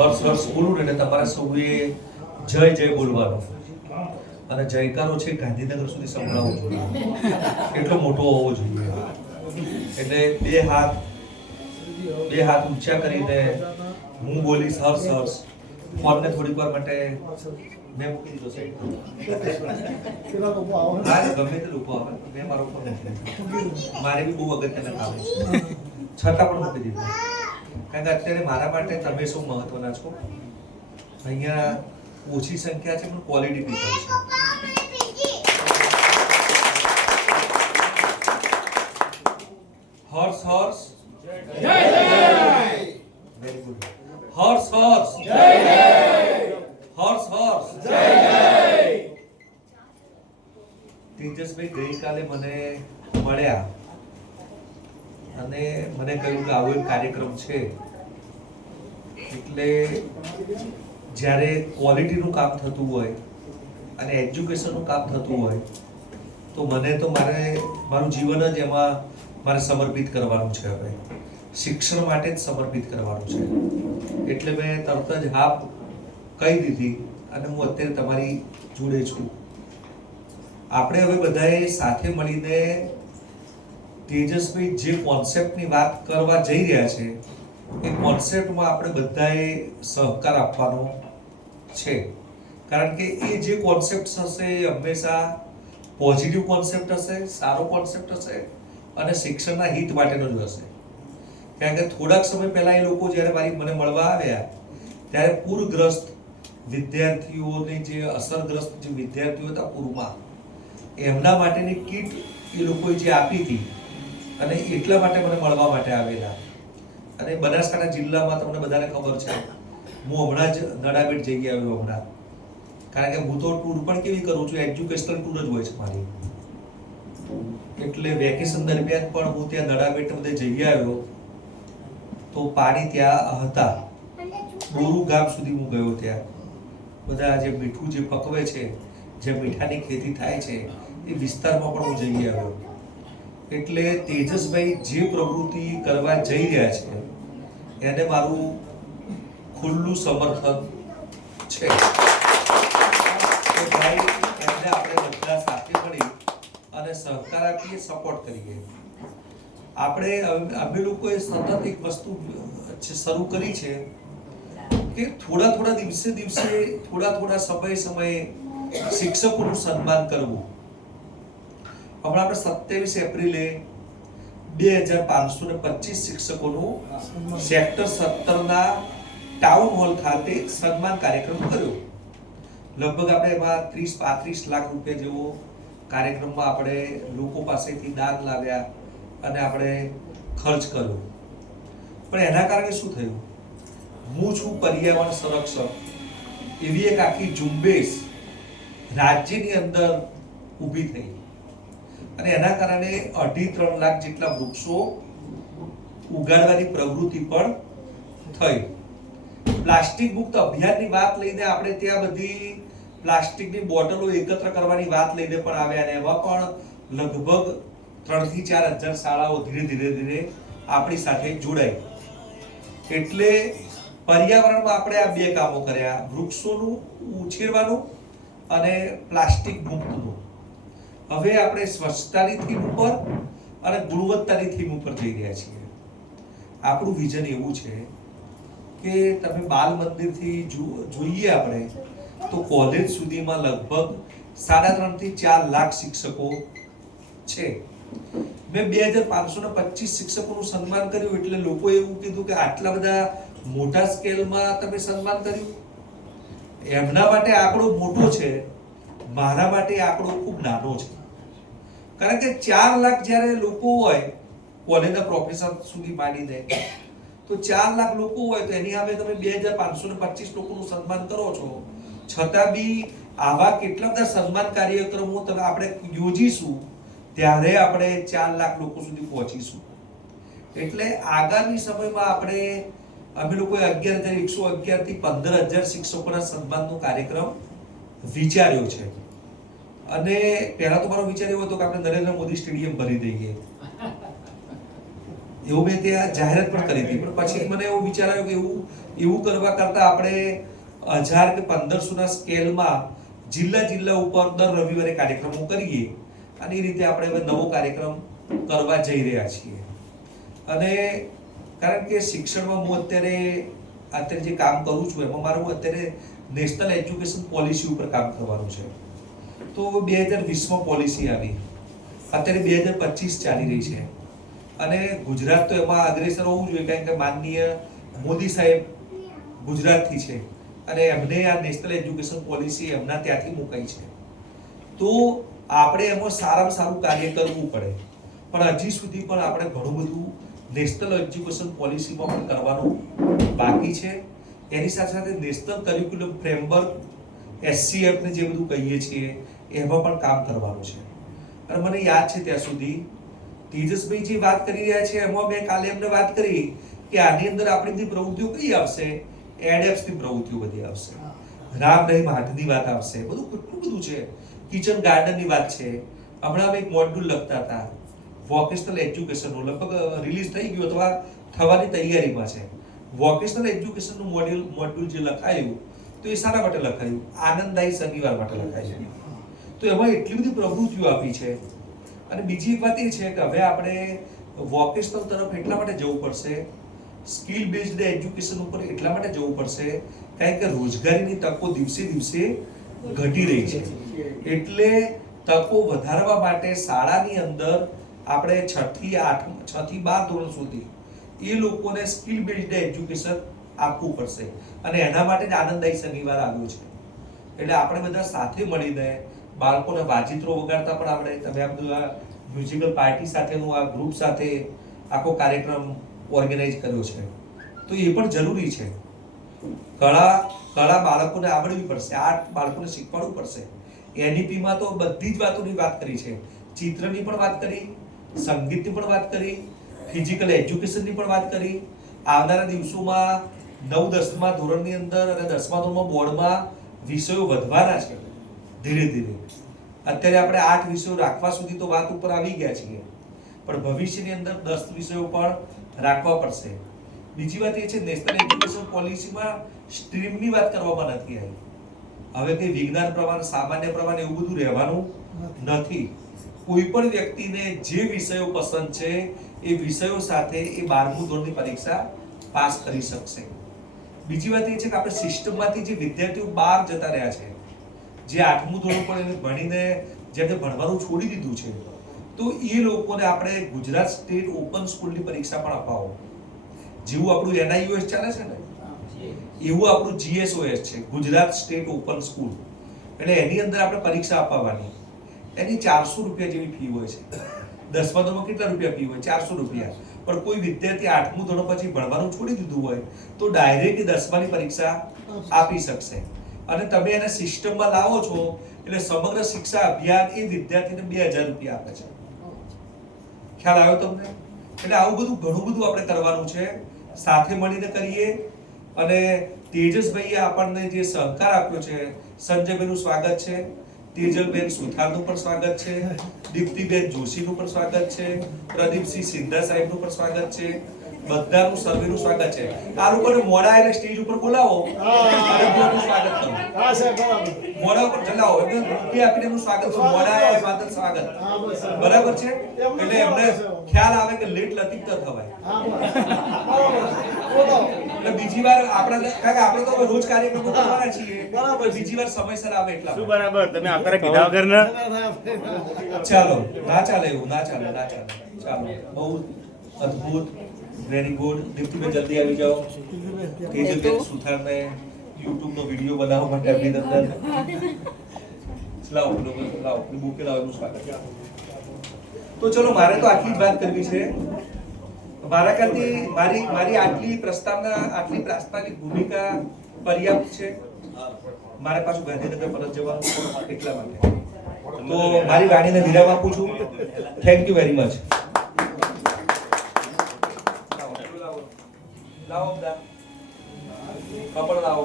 હર્ષ હર્ષ બોલું ને એટલે તમારે સૌએ જય જય બોલવાનો. અને જયકારો છે, ગાંધીનગર સુધી સંભળાવવો જોઈએ. એટલો મોટો હોવો જોઈએ. એટલે બે હાથ બે હાથ ઊંચા કરીને હું બોલીશ, હર્ષ હર્ષ. ફોનને થોડીક વાર માટે મેં મૂકી ગમે તે લોકો આવે મેં મારો ફોન મારે બી બહુ અગત્યના છતાં પણ મૂકી દીધો. કારણ કે અત્યારે મારા માટે તમે શું મહત્વના છો? અહીંયા ઓછી સંખ્યા છે, પણ ક્વોલિટી પીપલ છે હર્ષ હર્ષ વેરી ગુડ હર્ષ હર્ષ હર્ષ હર્ષ તેજસભાઈ ગઈકાલે મને મળ્યા અને મને કહ્યું કે આવો એક કાર્યક્રમ છે. એટલે જ્યારે ક્વોલિટીનું કામ થતું હોય અને એજ્યુકેશનનું કામ થતું હોય, તો મને તો મારે, મારું જીવન જ એમાં મારે સમર્પિત કરવાનું છે હવે. શિક્ષણ માટે જ સમર્પિત કરવાનું છે. એટલે મેં તરત જ હા કહી દીધી અને હું અત્યારે તમારી જોડે છું. આપણે હવે બધાએ સાથે મળીને તેજસભાઈ જે કોન્સેપ્ટની વાત કરવા જઈ રહ્યા છે, એ કોન્સેપ્ટમાં આપણે બધાએ સહકાર આપવાનો છે. કારણ કે એ જે કોન્સેપ્ટ હશે એ હંમેશા પોઝિટિવ કોન્સેપ્ટ હશે, સારો કોન્સેપ્ટ હશે અને શિક્ષણના હિત માટેનો જ હશે. કારણ કે થોડાક સમય પહેલાં એ લોકો જ્યારે મારી મને મળવા આવ્યા, ત્યારે પૂરગ્રસ્ત વિદ્યાર્થીઓને જે અસરગ્રસ્ત જે વિદ્યાર્થીઓ હતા પૂરમાં, એમના માટેની કીટ એ લોકોએ જે આપી હતી અને એટલા માટે મને મળવા માટે આવેલા. અને બનાસકાંઠા જિલ્લામાં તમને બધાને ખબર છે, હું હમણાં જ નડાબેટ જઈ આવ્યો હમણાં. કારણ કે હું તો ટૂર પણ કેવી કરું છું એજ્યુકેશનલ ટૂર જ હોય છે મારી. એટલે વેકેશન દરમિયાન પણ હું ત્યાં નડાબેટ બધે જઈ આવ્યો. તો પાણી ત્યાં હતા. બોરુ ગામ સુધી હું ગયો ત્યાં. બધા જે મીઠું જે પકવે છે, જે મીઠાની ખેતી થાય છે, એ વિસ્તારમાં પણ હું જઈ આવ્યો. એટલે તેજસભાઈ જે પ્રવૃત્તિ કરવા જઈ રહ્યા છે, એને મારું ખુલ્લું સમર્થન છે. ભાઈ, એમને આપણે બધા સાથે મળી અને સહકાર આપીએ સપોર્ટ કરીએ આપણે અમે લોકોએ સતત એક વસ્તુ શરૂ કરી છે કે થોડા થોડા દિવસે દિવસે, થોડા થોડા સમય સમયે શિક્ષકોનું સન્માન કરવું. હમણાં આપણે સત્યાવીસ એપ્રિલે બે હજાર પાંચસો ને પચીસ શિક્ષકોનું સેક્ટર સત્તરના ટાઉન હોલ ખાતે સન્માન કાર્યક્રમ કર્યો. લગભગ આપણે એમાં ત્રીસ, પાંત્રીસ લાખ રૂપિયા જેવો કાર્યક્રમમાં આપણે લોકો પાસેથી દાન લાવ્યા અને આપણે ખર્ચ કર્યો. પણ એના કારણે શું થયું? હું છું પર્યાવરણ સંરક્ષક. એવી એક આખી ઝુંબેશ રાજ્યની અંદર ઊભી થઈ. અને એના કારણે અઢી ત્રણ લાખ જેટલા વૃક્ષો ઉગાડવાની પ્રવૃત્તિ પણ થઈ. પ્લાસ્ટિક મુક્ત અભિયાનની વાત લઈને આપણે ત્યાં બધી પ્લાસ્ટિકની બોટલો એકત્ર કરવાની વાત લઈને પણ આવ્યા અને એમાં પણ લગભગ ત્રણથી ચાર હજાર શાળાઓ ધીરે ધીરે ધીરે આપણી સાથે જોડાઈ. એટલે પર્યાવરણમાં આપણે આ બે કામો કર્યા. વૃક્ષોનું ઉછેરવાનું અને પ્લાસ્ટિક મુક્તનું. હવે આપણે સ્વચ્છતાની થીમ ઉપર અને ગુણવત્તાની થીમ ઉપર જઈ રહ્યા છીએ. આપણું વિઝન એવું છે કે તમે બાલ મંદિરથી જોઈએ આપણે, તો કોલેજ સુધીમાં લગભગ સાડા ત્રણથી ચાર લાખ શિક્ષકો છે. મેં બે હજાર પાંચસો ને પચીસ શિક્ષકોનું સન્માન કર્યું એટલે લોકો એવું કીધું કે આટલા બધા મોટા સ્કેલમાં તમે સન્માન કર્યું. એમના માટે આંકડો મોટો છે, મારા માટે આંકડો ખૂબ નાનો છે. કારણ કે ચાર લાખ જ્યારે લોકો હોય કોલેજના પ્રોફેસર સુધી માની દે તો ચાર લાખ લોકો હોય તો એની સામે તમે બે હજાર પાંચસો ને પચીસ લોકોનું સન્માન કરો છો, છતાં બી આવા કેટલા બધા સન્માન કાર્યક્રમો તમે આપણે યોજીશું, ત્યારે આપણે ચાર લાખ લોકો સુધી પહોંચીશું. એટલે આગામી સમયમાં આપણે, અમે લોકોએ અગિયાર હજાર એકસો અગિયારથી પંદર હજાર શિક્ષકોના સન્માનનો કાર્યક્રમ વિચાર્યો છે. અને પહેલા તો મારો વિચાર એવો હતો કે આપણે નરેન્દ્ર મોદી સ્ટેડિયમ ભરી દઈએ. એવું મેં ત્યાં જાહેરાત પણ કરી હતી. પણ પછી મને એવો વિચાર આવ્યો કે એવું એવું કરવા કરતા આપણે હજાર કે પંદરસોના સ્કેલમાં જિલ્લા જિલ્લા ઉપર દર રવિવારે કાર્યક્રમો કરીએ. અને એ રીતે આપણે હવે નવો કાર્યક્રમ કરવા જઈ રહ્યા છીએ. અને કારણ કે શિક્ષણમાં હું અત્યારે અત્યારે જે કામ કરું છું, એમાં મારું અત્યારે નેશનલ એજ્યુકેશન પોલિસી ઉપર કામ કરવાનું છે. તો બે હજાર વીસમાં પોલિસી આવી. અત્યારે બે હજાર પચીસ ચાલી રહી છે. અને ગુજરાત તો એમાં અગ્રેસર હોવું જોઈએ, કારણ કે માનનીય મોદી સાહેબ ગુજરાતથી છે. અને એમને આ નેશનલ એજ્યુકેશન પોલિસી એમના ત્યાંથી મુકાઈ છે. તો આપણે એમાં સારામાં સારું કાર્ય કરવું પડે. પણ હજી સુધી પણ આપણે ઘણું બધું નેશનલ એજ્યુકેશન પોલિસીમાં પણ કરવાનું બાકી છે. એની સાથે સાથે નેશનલ કરિક્યુલમ ફ્રેમવર્ક એસસીએફ ને જે બધું કહીએ છીએ, એમાં પણ કામ કરવાનું છે. અને મને યાદ છે ત્યાં સુધી તેજસભાઈ જે વાત કરી રહ્યા છે, એમાં મેં કાલે એમને વાત કરી કે આની અંદર આપણી બધી પ્રવૃત્તિઓ કઈ આવશે? એડેપ્સની પ્રવૃત્તિઓ બધી આવશે. રામ રહીમ હાથની વાત આવશે. બધું કેટલું બધું છે. કિચન ગાર્ડનની વાત છે. હમણાં એક મોડ્યુલ લખતા હતા. વોકેશનલ એજ્યુકેશનનું લગભગ રિલીઝ થઈ ગયું અથવા થવાની તૈયારીમાં છે. વોકેશનલ એજ્યુકેશનનું મોડ્યુલ મોડ્યુલ જે લખાયું તો એ શાના માટે લખાયું? આનંદદાયી શનિવાર માટે લખાય છે. તો એમાં એટલી બધી પ્રવૃત્તિઓ આપી છે. અને બીજી એક વાત એ છે કે હવે આપણે વોકેશનલ તરફ એટલા માટે જવું પડશે, સ્કિલ બેઝડ એજ્યુકેશન ઉપર એટલા માટે જવું પડશે, કારણ કે રોજગારીની તકો દિવસે દિવસે ઘટી રહી છે. એટલે તકો વધારવા માટે શાળાની અંદર આપણે છથી આઠ છથી બાર ધોરણ સુધી એ લોકોને સ્કિલ બેઝડ એજ્યુકેશન આપવું પડશે. અને એના માટે જ આનંદદાયી શનિવાર આવ્યો છે. એટલે આપણે બધા સાથે મળીને બાળકોને વાજિત્રો વગાડતા પણ આપણે તમે આ બધું આ મ્યુઝિકલ પાર્ટી સાથેનું, આ ગ્રુપ સાથે આખો કાર્યક્રમ ઓર્ગેનાઇઝ કર્યો છે. તો એ પણ જરૂરી છે. કળા કળા બાળકોને આવડવી પડશે. આર્ટ બાળકોને શીખવાડવું પડશે. એનઈપીમાં તો બધી જ વાતોની વાત કરી છે. ચિત્રની પણ વાત કરી, સંગીતની પણ વાત કરી ફિઝિકલ એજ્યુકેશનની પણ વાત કરી. આવનારા દિવસોમાં નવ દસમા ધોરણની અંદર અને દસમા ધોરણમાં બોર્ડમાં વિષયો વધવાના છે. ધીરે ધીરે. અત્યારે આપણે આઠ વિષયો રાખવા સુધી તો વાત ઉપર આવી ગયા છીએ. પણ ભવિષ્યની અંદર દસ વિષયો પણ રાખવા પડશે. બીજી વાત એ છે, નેશનલ એજ્યુકેશન પોલિસીમાં સ્ટ્રીમની વાત કરવામાં નથી આવી. હવે તે વિજ્ઞાન પ્રમાણ, સામાન્ય પ્રમાણ એવું બધું રહેવાનું નથી. કોઈ પણ વ્યક્તિને જે વિષયો પસંદ છે, એ વિષયો સાથે એ બારમું ધોરણની પરીક્ષા પાસ કરી શકશે. બીજી વાત એ છે કે આપણે સિસ્ટમમાંથી જે વિદ્યાર્થીઓ બહાર જતા રહ્યા છે, જે આઠમું ધોરણ પણ એને ભણીને જેમને ભણવાનું છોડી દીધું છે, તો એ લોકોને આપણે ગુજરાત સ્ટેટ ઓપન સ્કૂલની પરીક્ષા પણ અપાવો. જેવું આપણું એનઆઈઓએસ ચાલે છે ને? એવું આપણું જીએસઓએસ છે, ગુજરાત સ્ટેટ ઓપન સ્કૂલ. એટલે એની અંદર આપણે પરીક્ષા અપાવવાની. એની ચારસો રૂપિયા જેવી ફી હોય છે. દસમા ધોરણમાં કેટલા રૂપિયા ફી હોય? ચારસો રૂપિયા. પણ કોઈ વિદ્યાર્થી આઠમું ધોરણ પછી ભણવાનું છોડી દીધું હોય તો ડાયરેક્ટ દસમાની પરીક્ષા આપી શકશે. અને તમે એને સિસ્ટમમાં લાવો છો એટલે સમગ્ર શિક્ષા અભિયાન એ વિદ્યાર્થીને બે હજાર રૂપિયા આપે છે. ખ્યાલ આવ્યો તમને? એટલે આવું બધું ઘણું બધું આપણે કરવાનું છે. સાથે મળીને કરીએ. અને તેજસભાઈએ આપણને જે સહકાર આપ્યો છે સંજયભાઈનું સ્વાગત છે. તેજલબેન સુથારનું પણ સ્વાગત છે દીપ્તિબેન જોશીનું પણ સ્વાગત છે પ્રદીપસિંહ સિંધા સાહેબનું પણ સ્વાગત છે બધાનું સર્વેનું સ્વાગત છે. આ લોકોને મોડા એટલે સ્ટેજ ઉપર બોલાવો. અને બધાનું સ્વાગત કરો. હા સાહેબ બરાબર. મોડા ઉપર ચલાવો. એટલે રૂપિયા આપીને એમનું સ્વાગત છે મોડા એ સ્વાગત સ્વાગત. બરાબર છે? એટલે એમને ખ્યાલ આવે કે લેટ લતીફ તો થવાય. હા બરાબર. બોલો. એટલે બીજી વાર આપણે કારણ આપણે તો રોજ કાર્યક્રમો કરવાના છીએ. બરાબર. બીજી વાર સમયસર આવે એટલા શું બરાબર? તમે અત્યારે કીધા વગર ના ચાલો ના ચાલે એવું ના ચાલે ના ચાલે. ચાલો બહુ અદ્ભુત વેરી ગુડ દીપ્તિભાઈ જલ્દી આવી જાઓ. તેજલબેન સુથારને યુટ્યુબ નો વિડિયો બનાવવા માટે અભિનંદન. લાવો લાવો બુકે લાવો એનું સ્વાગત. તો ચલો મારે તો આટલી જ વાત કરવી છે. મારા ખાતે મારી મારી આટલી પ્રસ્તાવના આટલી પ્રાસ્તાવિક ભૂમિકા પર્યાપ્ત છે? મારે પાછું ગાંધીનગર પરત જવાનું એટલા માટે. તો મારી વાણીને વિરામ આપું છું. થેન્ક યુ વેરી મચ લાવો કપડ લાવો.